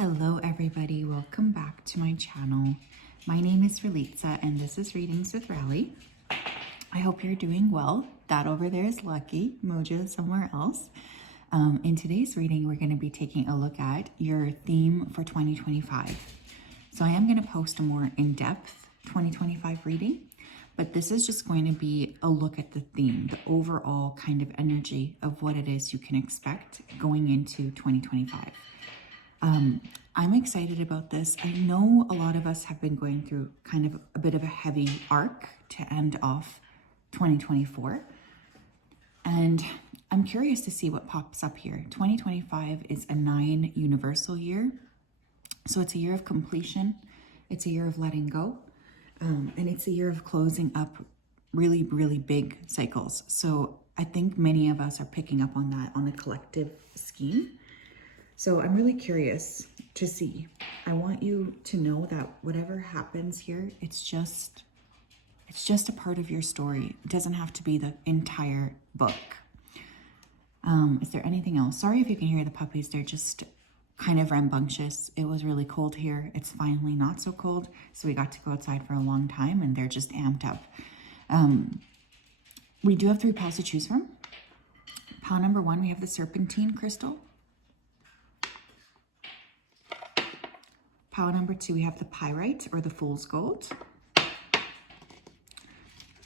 Hello everybody, welcome back to my channel. My name is Relitza and this is Readings with Rali. I hope you're doing well. That over there is Lucky, Mojo is somewhere else. In today's reading, we're going to be taking a look at your theme for 2025. So I am going to post a more in-depth 2025 reading, but this is just going to be a look at the theme, the overall kind of energy of what it is you can expect going into 2025. I'm excited about this. I know a lot of us have been going through kind of a bit of a heavy arc to end off 2024. And I'm curious to see what pops up here. 2025 is a 9 universal year. So it's a year of completion. It's a year of letting go. And it's a year of closing up really, really big cycles. So I think many of us are picking up on that on a collective scheme. So I'm really curious to see. I want you to know that whatever happens here, it's just a part of your story. It doesn't have to be the entire book. Is there anything else? Sorry if you can hear the puppies. They're just kind of rambunctious. It was really cold here. It's finally not so cold. So we got to go outside for a long time and they're just amped up. We do have 3 piles to choose from. Pile number 1, we have the serpentine crystal. Pile number 2, we have the pyrite or the fool's gold.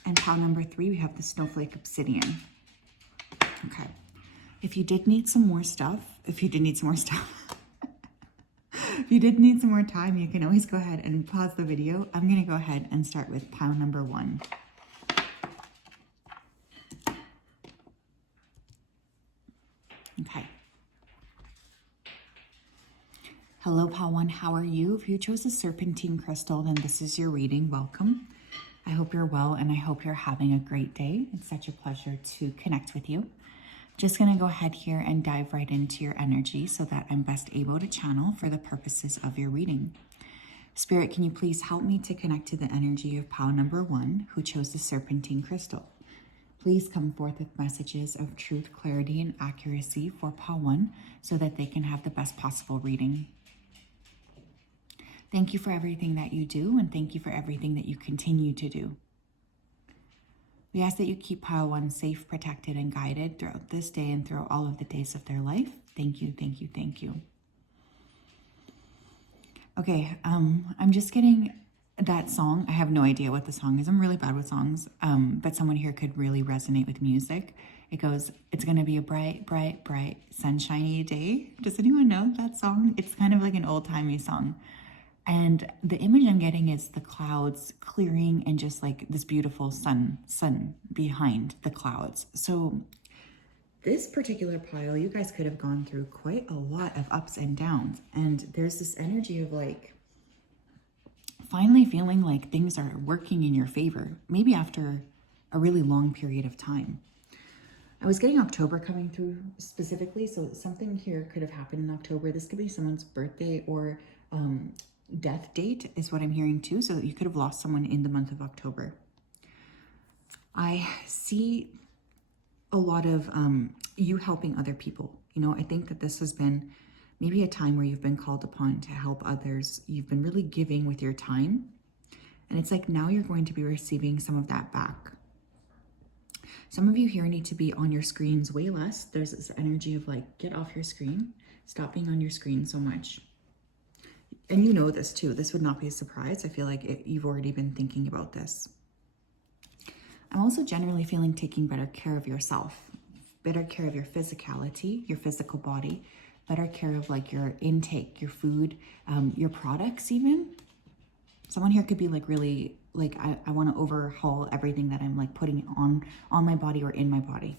And pile number 3, we have the snowflake obsidian. Okay. If you did need some more stuff, if you did need some more time, you can always go ahead and pause the video. I'm going to go ahead and start with pile number 1. Okay. Hello, pile 1. How are you? If you chose a serpentine crystal, then this is your reading. Welcome. I hope you're well and I hope you're having a great day. It's such a pleasure to connect with you. Just going to go ahead here and dive right into your energy so that I'm best able to channel for the purposes of your reading. Spirit, can you please help me to connect to the energy of pile number 1 who chose the serpentine crystal? Please come forth with messages of truth, clarity, and accuracy for pile 1 so that they can have the best possible reading. Thank you for everything that you do, and thank you for everything that you continue to do. We ask that you keep pile 1 safe, protected, and guided throughout this day and throughout all of the days of their life. Thank you, thank you, thank you. Okay, I'm just getting that song. I have no idea what the song is. I'm really bad with songs, but someone here could really resonate with music. It goes, it's going to be a bright, bright, bright, sunshiny day. Does anyone know that song? It's kind of like an old-timey song. And the image I'm getting is the clouds clearing and just like this beautiful sun behind the clouds. So this particular pile, you guys could have gone through quite a lot of ups and downs. And there's this energy of like finally feeling like things are working in your favor, maybe after a really long period of time. I was getting October coming through specifically, so something here could have happened in October. This could be someone's birthday or death date is what I'm hearing too. So you could have lost someone in the month of October. I see a lot of you helping other people. You know, I think that this has been maybe a time where you've been called upon to help others. You've been really giving with your time. And it's like now you're going to be receiving some of that back. Some of you here need to be on your screens way less. There's this energy of like, get off your screen. Stop being on your screen so much. And you know this too. This would not be a surprise. I feel like you've already been thinking about this. I'm also generally feeling taking better care of yourself, better care of your physicality, your physical body, better care of like your intake, your food, your products even. Someone here could be like really like, I want to overhaul everything that I'm like putting on my body or in my body.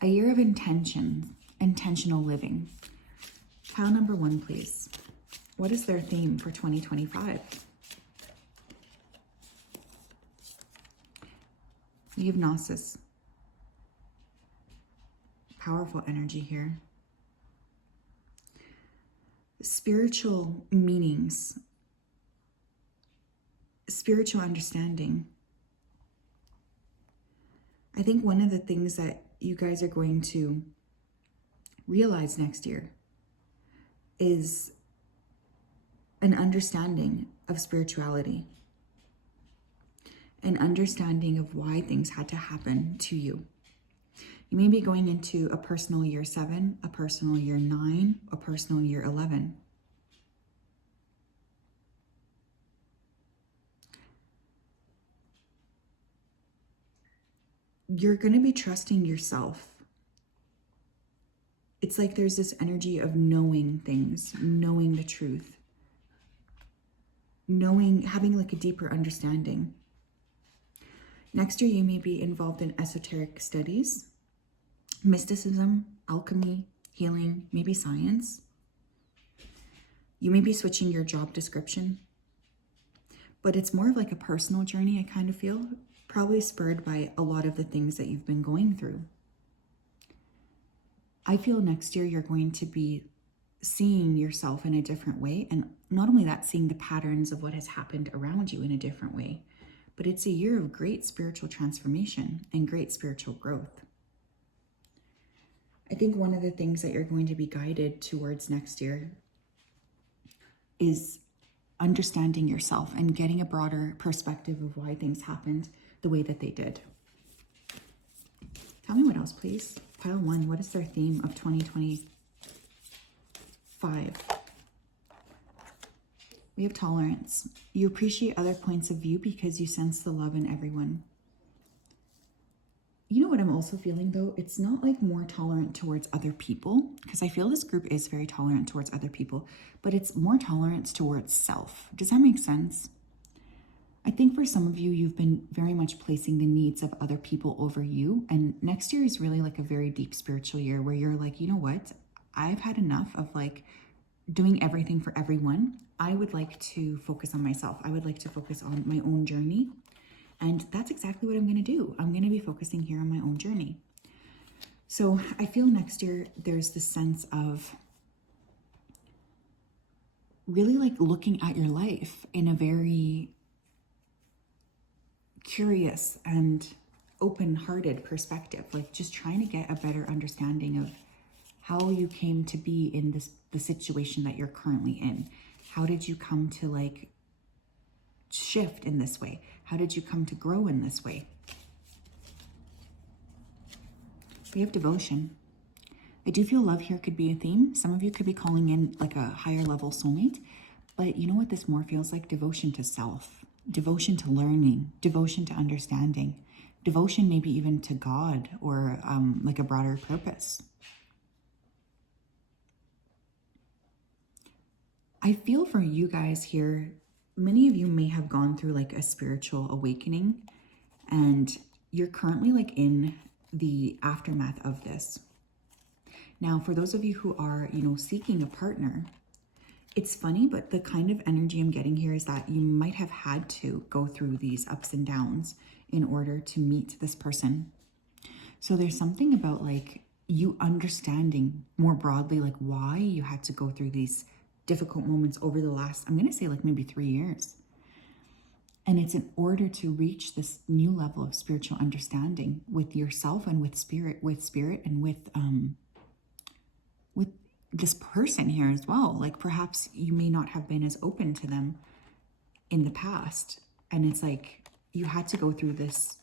A year of intentional living. Pile number 1, please. What is their theme for 2025? You have Gnosis. Powerful energy here. Spiritual meanings. Spiritual understanding. I think one of the things that you guys are going to realize next year is an understanding of spirituality, an understanding of why things had to happen to you. You may be going into a personal year 7, a personal year 9, a personal year 11. You're going to be trusting yourself. It's like there's this energy of knowing things, knowing the truth, knowing, having like a deeper understanding. Next year, you may be involved in esoteric studies, mysticism, alchemy, healing, maybe science. You may be switching your job description, but it's more of like a personal journey, I kind of feel, probably spurred by a lot of the things that you've been going through. I feel next year you're going to be seeing yourself in a different way. And not only that, seeing the patterns of what has happened around you in a different way, but it's a year of great spiritual transformation and great spiritual growth. I think one of the things that you're going to be guided towards next year is understanding yourself and getting a broader perspective of why things happened the way that they did. Tell me what else, please. Pile 1, what is their theme of 2025? We have tolerance. You appreciate other points of view because you sense the love in everyone. You know what I'm also feeling though? It's not like more tolerant towards other people, because I feel this group is very tolerant towards other people, but it's more tolerance towards self. Does that make sense? I think for some of you, you've been very much placing the needs of other people over you. And next year is really like a very deep spiritual year where you're like, you know what? I've had enough of like doing everything for everyone. I would like to focus on myself. I would like to focus on my own journey. And that's exactly what I'm going to do. I'm going to be focusing here on my own journey. So I feel next year there's this sense of really like looking at your life in a very curious and open-hearted perspective, like just trying to get a better understanding of how you came to be in the situation that you're currently in. How did you come to like shift in this way? How did you come to grow in this way? We have devotion. I do feel love here could be a theme. Some of you could be calling in like a higher level soulmate, but you know what this more feels like? Devotion to self, devotion to learning, devotion to understanding, devotion maybe even to God or like a broader purpose. I feel for you guys here, many of you may have gone through like a spiritual awakening and you're currently like in the aftermath of this. Now, for those of you who are, seeking a partner, it's funny, but the kind of energy I'm getting here is that you might have had to go through these ups and downs in order to meet this person. So there's something about like you understanding more broadly, like why you had to go through these difficult moments over the last, I'm going to say like maybe 3 years. And it's in order to reach this new level of spiritual understanding with yourself and with spirit and with this person here as well. Like perhaps you may not have been as open to them in the past. And it's like you had to go through this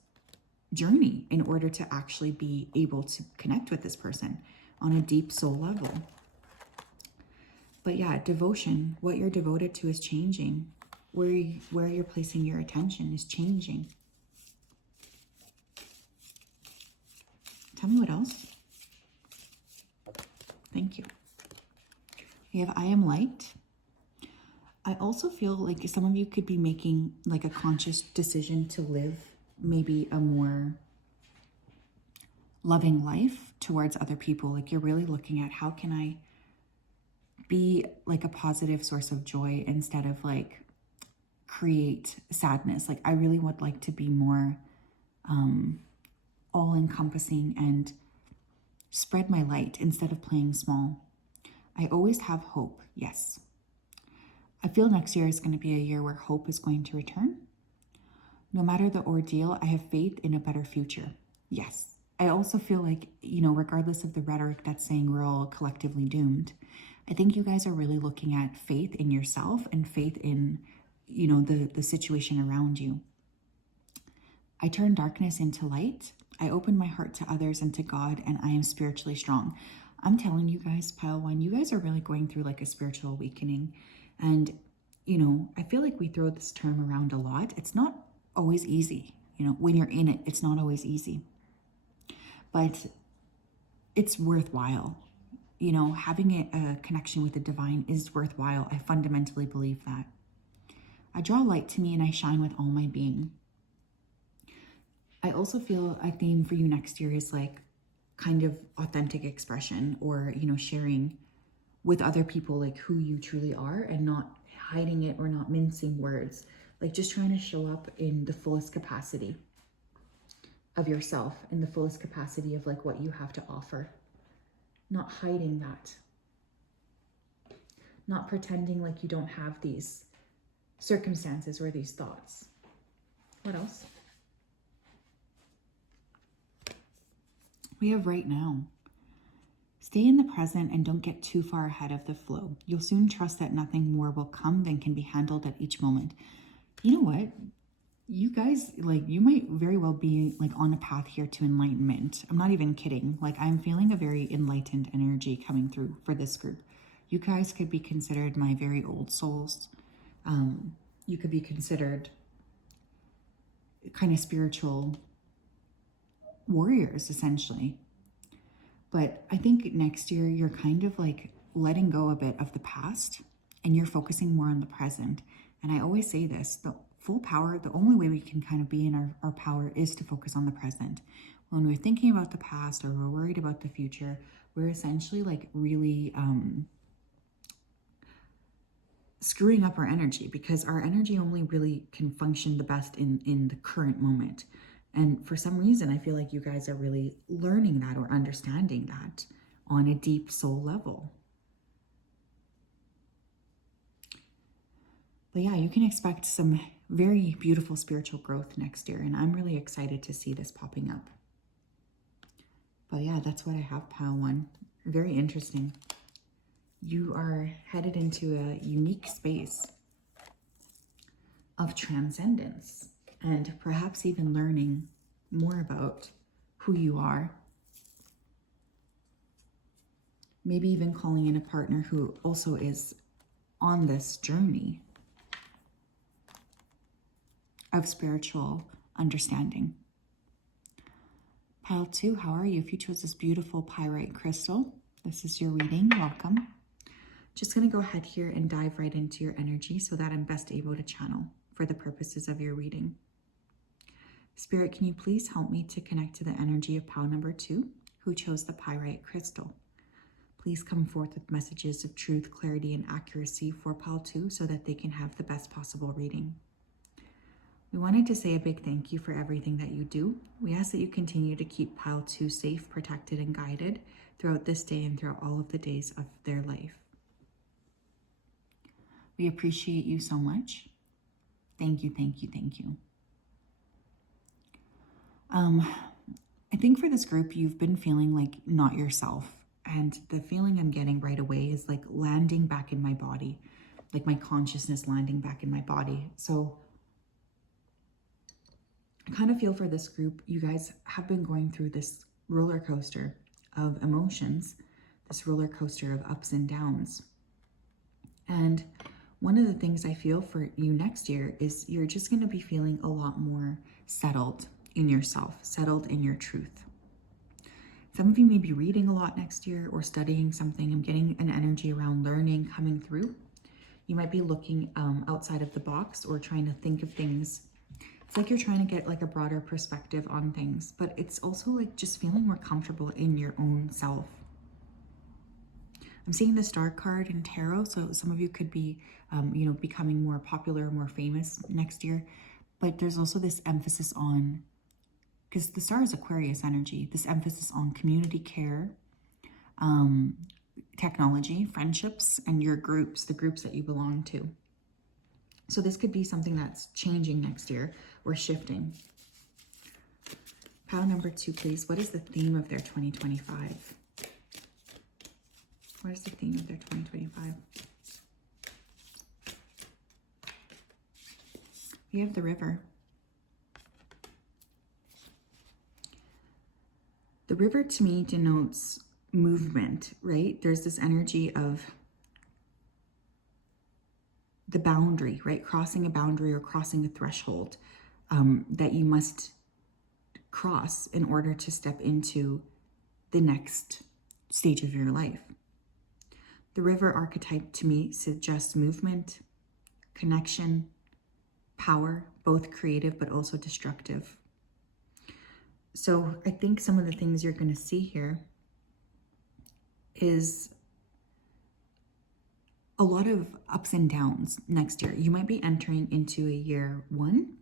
journey in order to actually be able to connect with this person on a deep soul level. But yeah, devotion, what you're devoted to is changing. Where you're placing your attention is changing. Tell me what else. Thank you. We have I am light. I also feel like some of you could be making like a conscious decision to live maybe a more loving life towards other people. Like you're really looking at how can I be like a positive source of joy instead of like create sadness. Like I really would like to be more all-encompassing and spread my light instead of playing small. I always have hope. Yes. I feel next year is going to be a year where hope is going to return. No matter the ordeal, I have faith in a better future. Yes. I also feel like, you know, regardless of the rhetoric that's saying we're all collectively doomed, I think you guys are really looking at faith in yourself and faith in, you know, the situation around you. I turn darkness into light. I open my heart to others and to God, and I am spiritually strong. I'm telling you guys, pile one, you guys are really going through like a spiritual awakening. And, you know, I feel like we throw this term around a lot. It's not always easy. You know, when you're in it, it's not always easy. But it's worthwhile. You know, having a connection with the divine is worthwhile. I fundamentally believe that. I draw light to me and I shine with all my being. I also feel a theme for you next year is like kind of authentic expression, or, you know, sharing with other people like who you truly are and not hiding it or not mincing words. Like just trying to show up in the fullest capacity of yourself, in the fullest capacity of like what you have to offer. Not hiding that. Not pretending like you don't have these circumstances or these thoughts. What else? We have right now. Stay in the present and don't get too far ahead of the flow. You'll soon trust that nothing more will come than can be handled at each moment. You know what? You guys, like, you might very well be like on a path here to enlightenment. I'm not even kidding. Like, I'm feeling a very enlightened energy coming through for this group. You guys could be considered my very old souls. You could be considered kind of spiritual warriors, essentially. But I think next year you're kind of like letting go a bit of the past and you're focusing more on the present. And I always say this, the full power, the only way we can kind of be in our power is to focus on the present. When we're thinking about the past or we're worried about the future, we're essentially like really screwing up our energy, because our energy only really can function the best in the current moment. And for some reason, I feel like you guys are really learning that or understanding that on a deep soul level. But yeah, you can expect some very beautiful spiritual growth next year. And I'm really excited to see this popping up. But yeah, that's what I have, pile one. Very interesting. You are headed into a unique space of transcendence and perhaps even learning more about who you are. Maybe even calling in a partner who also is on this journey of spiritual understanding. Pile two, how are you? If you chose this beautiful pyrite crystal, this is your reading. Welcome. Just going to go ahead here and dive right into your energy so that I'm best able to channel for the purposes of your reading. Spirit, can you please help me to connect to the energy of pile number two, who chose the pyrite crystal? Please come forth with messages of truth, clarity, and accuracy for pile two so that they can have the best possible reading. We wanted to say a big thank you for everything that you do. We ask that you continue to keep pile two safe, protected, and guided throughout this day and throughout all of the days of their life. We appreciate you so much. Thank you, thank you, thank you. I think for this group, you've been feeling like not yourself. And the feeling I'm getting right away is like landing back in my body, like my consciousness landing back in my body. So I kind of feel for this group, you guys have been going through this roller coaster of emotions, this roller coaster of ups and downs. And one of the things I feel for you next year is you're just going to be feeling a lot more settled in yourself, settled in your truth. Some of you may be reading a lot next year or studying something. I'm getting an energy around learning coming through. You might be looking outside of the box or trying to think of things. It's like you're trying to get like a broader perspective on things, but it's also like just feeling more comfortable in your own self. I'm seeing the Star card in tarot, so some of you could be, becoming more popular, more famous next year. But there's also this emphasis on, because the Star is Aquarius energy, this emphasis on community care, technology, friendships, and your groups, the groups that you belong to. So this could be something that's changing next year or shifting. Pile number 2, please. What is the theme of their 2025? What is the theme of their 2025? We have the River. The River to me denotes movement, right? There's this energy of the boundary, right? Crossing a boundary or crossing a threshold that you must cross in order to step into the next stage of your life. The River archetype to me suggests movement, connection, power, both creative but also destructive. So I think some of the things you're going to see here is a lot of ups and downs next year. You might be entering into a year 1,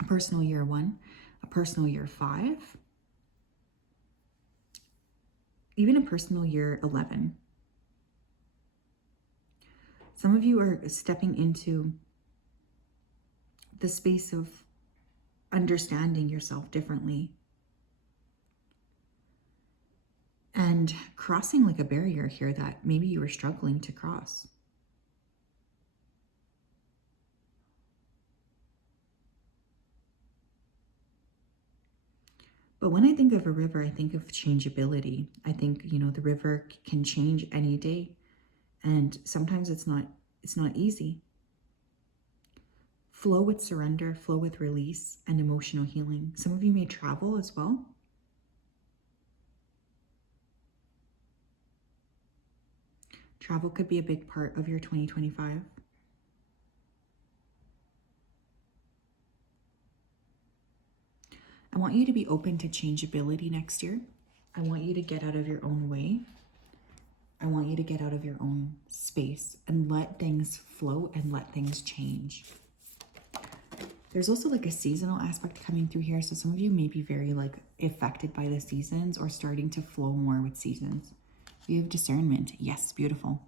a personal year 1, a personal year 5, even a personal year 11. Some of you are stepping into the space of understanding yourself differently and crossing like a barrier here that maybe you were struggling to cross. But when I think of a river, I think of changeability. I think, you know, the river can change any day, and sometimes it's not easy. Flow with surrender, flow with release, and emotional healing. Some of you may travel as well. Travel could be a big part of your 2025. I want you to be open to changeability next year. I want you to get out of your own way. I want you to get out of your own space and let things flow and let things change. There's also like a seasonal aspect coming through here. So some of you may be very like affected by the seasons or starting to flow more with seasons. You have discernment. Yes, beautiful.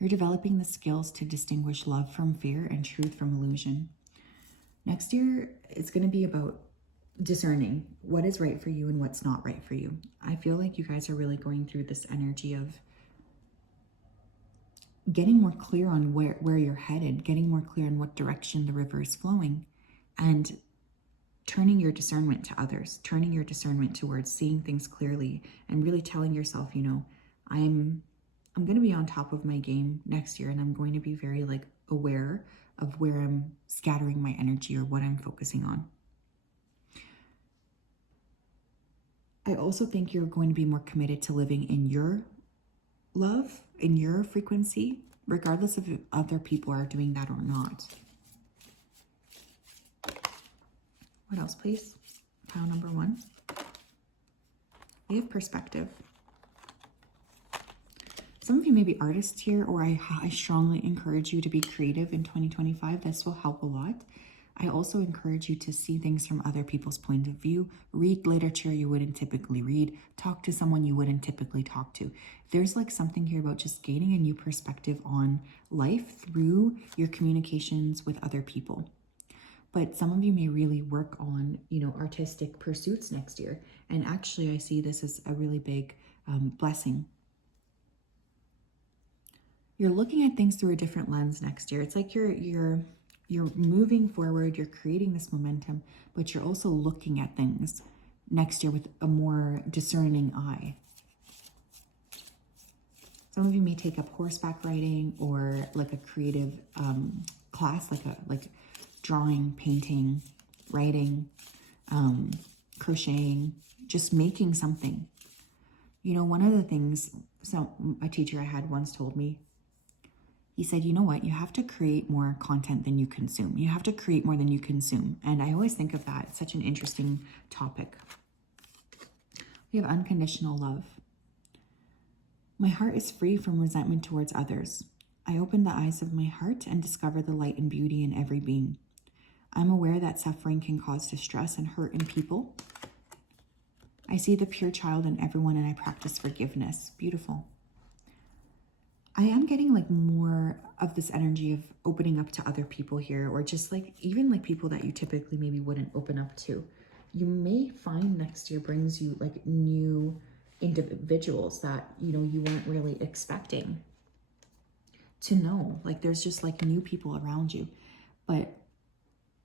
You're developing the skills to distinguish love from fear and truth from illusion. Next year, it's going to be about discerning what is right for you and what's not right for you. I feel like you guys are really going through this energy of getting more clear on where you're headed, getting more clear on what direction the river is flowing, and turning your discernment to others, turning your discernment towards seeing things clearly and really telling yourself, you know, I'm going to be on top of my game next year, and I'm going to be very like aware of where I'm scattering my energy or what I'm focusing on. I also think you're going to be more committed to living in your love, in your frequency, regardless of if other people are doing that or not. What else, please? Pile number 1. We have perspective. Some of you may be artists here, or I strongly encourage you to be creative in 2025. This will help a lot. I also encourage you to see things from other people's point of view, read literature you wouldn't typically read, talk to someone you wouldn't typically talk to. There's like something here about just gaining a new perspective on life through your communications with other people. But some of you may really work on, you know, artistic pursuits next year. And actually, I see this as a really big blessing. You're looking at things through a different lens next year. It's like you're moving forward, you're creating this momentum, but you're also looking at things next year with a more discerning eye. Some of you may take up horseback riding or like a creative class, like drawing, painting, writing, crocheting, just making something. You know, one of the things a teacher I had once told me, he said, you know what, you have to create more content than you consume. You have to create more than you consume. And I always think of that. It's such an interesting topic. We have unconditional love. My heart is free from resentment towards others. I open the eyes of my heart and discover the light and beauty in every being. I'm aware that suffering can cause distress and hurt in people. I see the pure child in everyone and I practice forgiveness. Beautiful. I am getting like more of this energy of opening up to other people here, or just like even like people that you typically maybe wouldn't open up to. you may find next year brings you like new individuals that, you know, you weren't really expecting to know. Like there's just like new people around you. But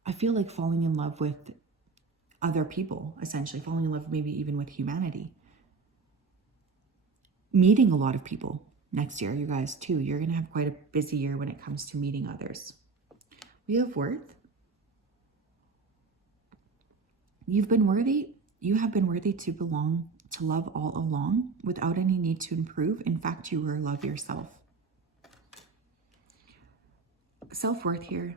I feel like falling in love with other people, essentially falling in love maybe even with humanity. Meeting a lot of people next year, you guys, too. You're going to have quite a busy year when it comes to meeting others. We have worth. You've been worthy. You have been worthy to belong, to love all along without any need to improve. In fact, you are love yourself. Self-worth here.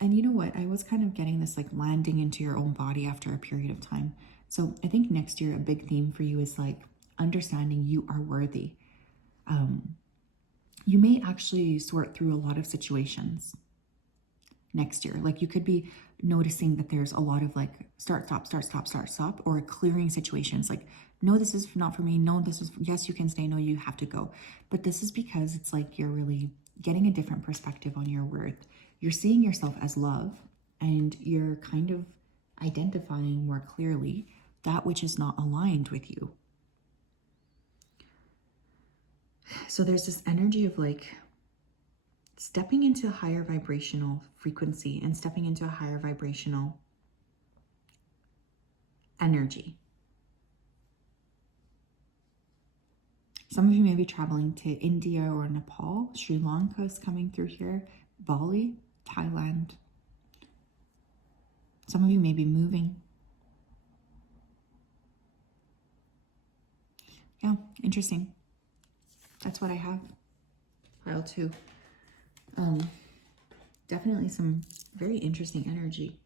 And you know what? I was kind of getting this like landing into your own body after a period of time. So I think next year, a big theme for you is like understanding you are worthy. You may actually sort through a lot of situations next year. Like you could be noticing that there's a lot of like start, stop, start, stop, start, stop, or clearing situations. Like, no, this is not for me. No, this is, yes, you can stay. No, you have to go. But this is because it's like you're really getting a different perspective on your worth. You're seeing yourself as love, and you're kind of identifying more clearly that which is not aligned with you. So there's this energy of like stepping into a higher vibrational frequency and stepping into a higher vibrational energy. Some of you may be traveling to India or Nepal. Sri Lanka is coming through here. Bali, Thailand. Some of you may be moving. Yeah, interesting. That's what I have. Pile 2. Definitely some very interesting energy.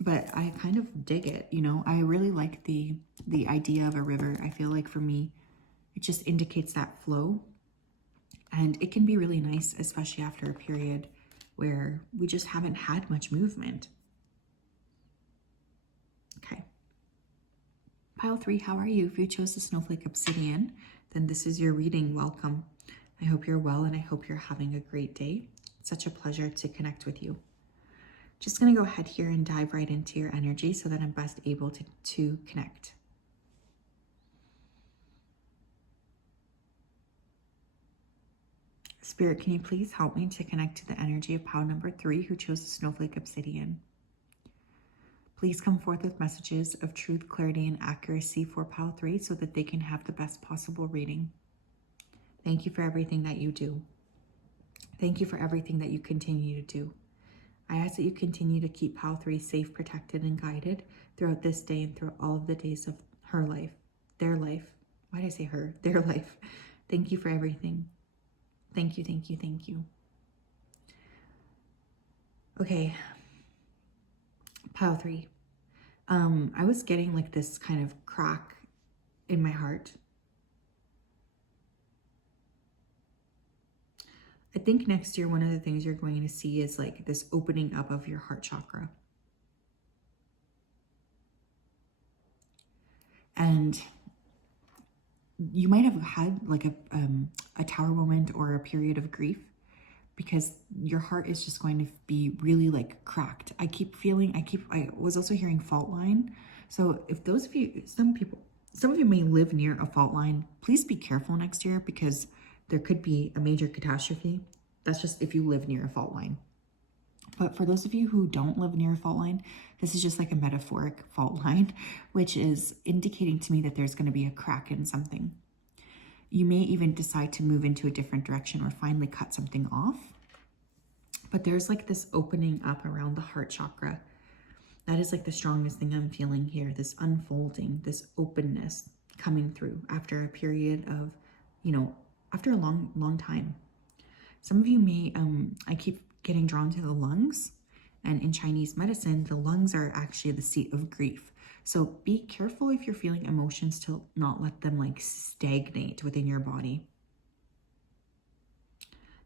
But I kind of dig it, you know. I really like the idea of a river. I feel like for me, it just indicates that flow. And it can be really nice, especially after a period where we just haven't had much movement. Okay. Pile 3, how are you? If you chose the Snowflake Obsidian, then this is your reading. Welcome. I hope you're well, and I hope you're having a great day. It's such a pleasure to connect with you. Just going to go ahead here and dive right into your energy so that I'm best able to connect. Spirit, can you please help me to connect to the energy of pile number 3 who chose the Snowflake Obsidian? Please come forth with messages of truth, clarity, and accuracy for pile 3 so that they can have the best possible reading. Thank you for everything that you do. Thank you for everything that you continue to do. I ask that you continue to keep pile 3 safe, protected, and guided throughout this day and throughout all of the days of her life, their life. Why did I say her? Their life. Thank you for everything. Thank you, thank you, thank you. Okay. Pile 3. I was getting like this kind of crack in my heart. I think next year, one of the things you're going to see is like this opening up of your heart chakra. And you might have had like a tower moment or a period of grief because your heart is just going to be really like cracked. I was also hearing fault line. So if those of you, some of you may live near a fault line, please be careful next year because there could be a major catastrophe. That's just if you live near a fault line. But for those of you who don't live near a fault line, this is just like a metaphoric fault line, which is indicating to me that there's going to be a crack in something. You may even decide to move into a different direction or finally cut something off. But there's like this opening up around the heart chakra. That is like the strongest thing I'm feeling here, this unfolding, this openness coming through after a period of, after a long, long time. Some of you may, I keep getting drawn to the lungs, and in Chinese medicine, the lungs are actually the seat of grief. So be careful if you're feeling emotions to not let them like stagnate within your body.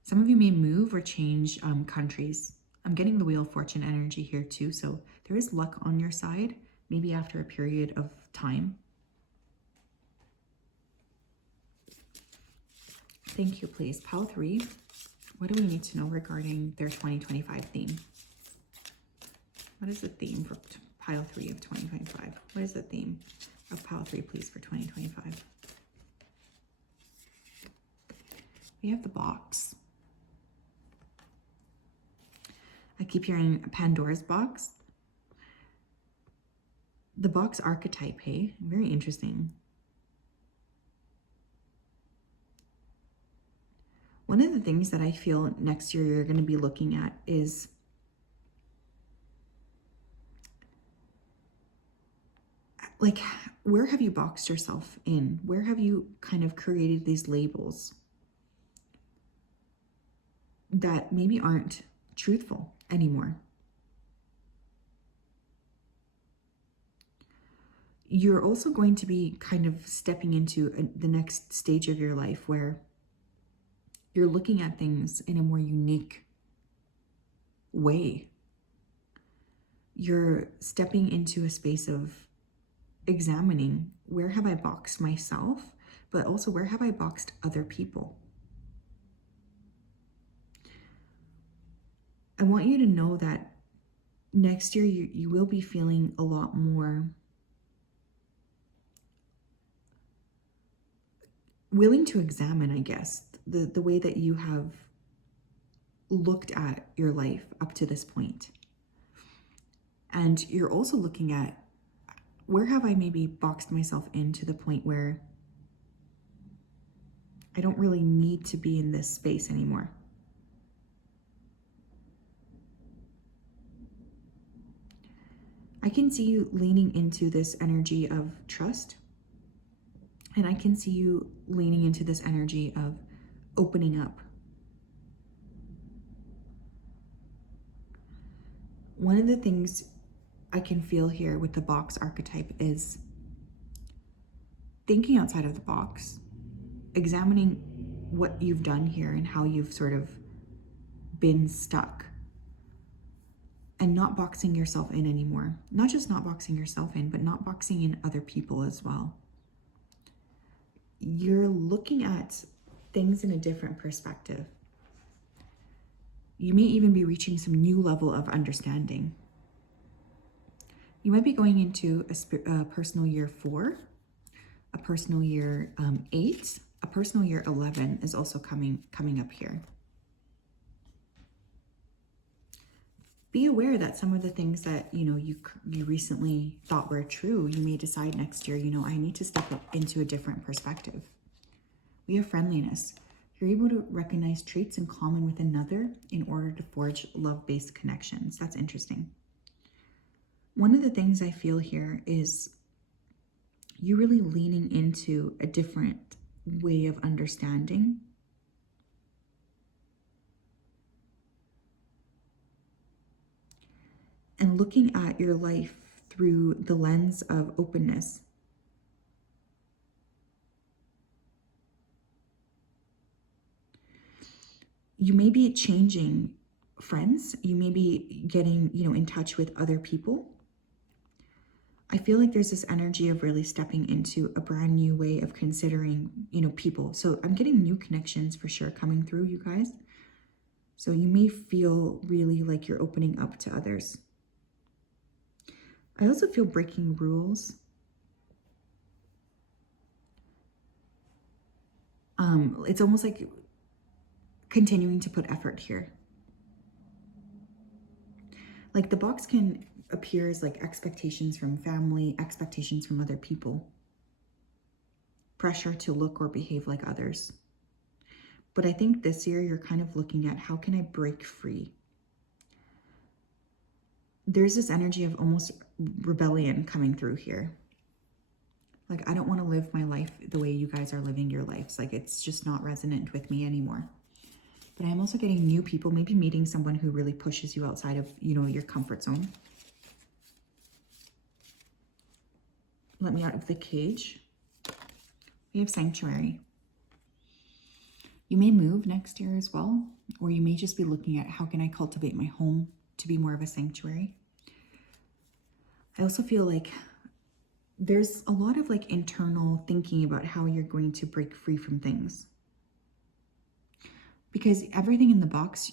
Some of you may move or change countries. I'm getting the Wheel of Fortune energy here too. So there is luck on your side, maybe after a period of time. Thank you, please. Pile 3. What do we need to know regarding their 2025 theme? What is the theme for pile 3 of 2025? What is the theme of pile 3, please, for 2025? We have the box. I keep hearing Pandora's box. The box archetype, hey? Very interesting. One of the things that I feel next year you're going to be looking at is like, where have you boxed yourself in? Where have you kind of created these labels that maybe aren't truthful anymore? You're also going to be kind of stepping into the next stage of your life where you're looking at things in a more unique way. You're stepping into a space of examining, where have I boxed myself, but also where have I boxed other people? I want you to know that next year you will be feeling a lot more willing to examine, I guess, the way that you have looked at your life up to this point. And you're also looking at, where have I maybe boxed myself in to the point where I don't really need to be in this space anymore? I can see you leaning into this energy of trust. And I can see you leaning into this energy of opening up. One of the things I can feel here with the box archetype is thinking outside of the box, examining what you've done here and how you've sort of been stuck, and not boxing yourself in anymore. Not just not boxing yourself in, but not boxing in other people as well. You're looking at things in a different perspective. You may even be reaching some new level of understanding. You might be going into a personal year 4, a personal year 8, a personal year 11 is also coming up here. Be aware that some of the things that you recently thought were true, you may decide next year, I need to step up into a different perspective. We have friendliness. You're able to recognize traits in common with another in order to forge love-based connections. That's interesting. One of the things I feel here is you really leaning into a different way of understanding. And looking at your life through the lens of openness. You may be changing friends. You may be getting, in touch with other people. I feel like there's this energy of really stepping into a brand new way of considering, people. So I'm getting new connections for sure coming through, you guys. So you may feel really like you're opening up to others. I also feel breaking rules. It's almost like continuing to put effort here. Like the box can appear as like expectations from family, expectations from other people, pressure to look or behave like others. But I think this year you're kind of looking at, how can I break free? There's this energy of almost rebellion coming through here. Like, I don't want to live my life the way you guys are living your lives. Like, it's just not resonant with me anymore. But I'm also getting new people, maybe meeting someone who really pushes you outside of, your comfort zone. Let me out of the cage. We have sanctuary. You may move next year as well, or you may just be looking at, how can I cultivate my home to be more of a sanctuary? I also feel like there's a lot of like internal thinking about how you're going to break free from things. Because everything in the box,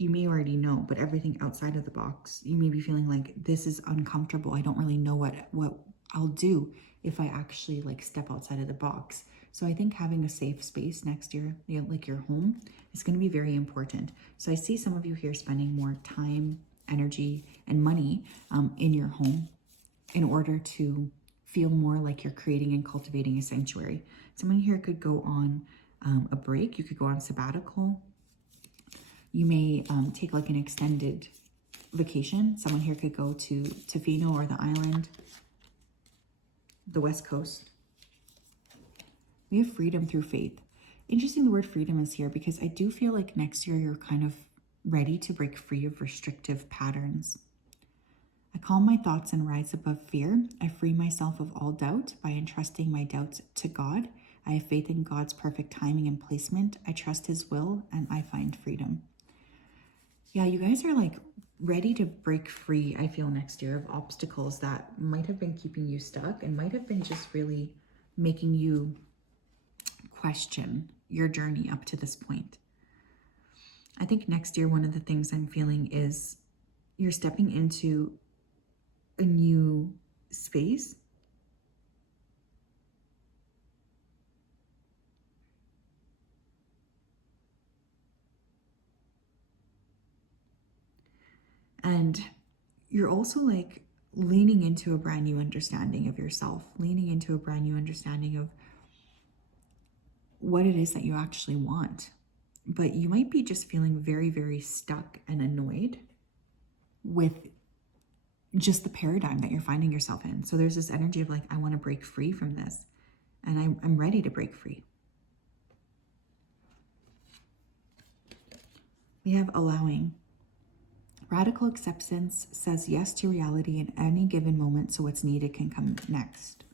you may already know, but everything outside of the box, you may be feeling like this is uncomfortable. I don't really know what I'll do if I actually like step outside of the box. So I think having a safe space next year, you know, like your home, is going to be very important. So I see some of you here spending more time, energy, and money in your home in order to feel more like you're creating and cultivating a sanctuary. Someone here could go on a break. You could go on a sabbatical. You may take like an extended vacation. Someone here could go to Tofino or the island, the West Coast. We have freedom through faith. Interesting the word freedom is here because I do feel like next year you're kind of ready to break free of restrictive patterns. I calm my thoughts and rise above fear. I free myself of all doubt by entrusting my doubts to God. I have faith in God's perfect timing and placement. I trust his will and I find freedom. Yeah, you guys are like ready to break free, I feel, next year of obstacles that might have been keeping you stuck and might have been just really making you question your journey up to this point. I think next year, one of the things I'm feeling is you're stepping into a new space. And you're also like leaning into a brand new understanding of yourself, leaning into a brand new understanding of what it is that you actually want. But you might be just feeling very, very stuck and annoyed with just the paradigm that you're finding yourself in. So there's this energy of like, I want to break free from this, and I'm ready to break free. We have allowing. Radical acceptance says yes to reality in any given moment so what's needed can come next.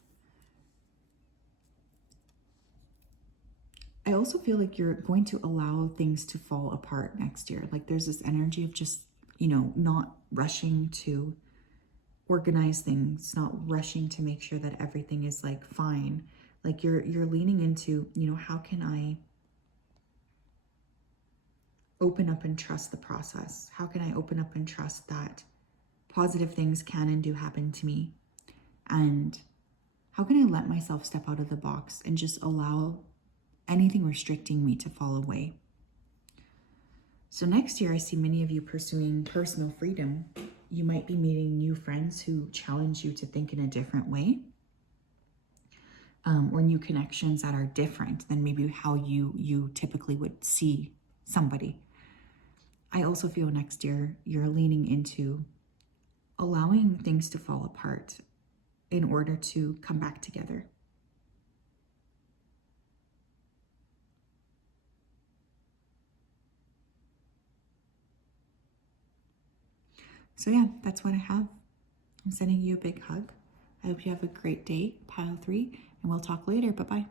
I also feel like you're going to allow things to fall apart next year. Like there's this energy of just, you know, not rushing to organize things, not rushing to make sure that everything is like fine. Like you're leaning into, you know, how can I open up and trust the process? How can I open up and trust that positive things can and do happen to me? And how can I let myself step out of the box and just allow anything restricting me to fall away? So next year, I see many of you pursuing personal freedom. You might be meeting new friends who challenge you to think in a different way, or new connections that are different than maybe how you typically would see somebody. I also feel next year you're leaning into allowing things to fall apart in order to come back together. So yeah, that's what I have. I'm sending you a big hug. I hope you have a great day, pile 3, and we'll talk later. Bye-bye.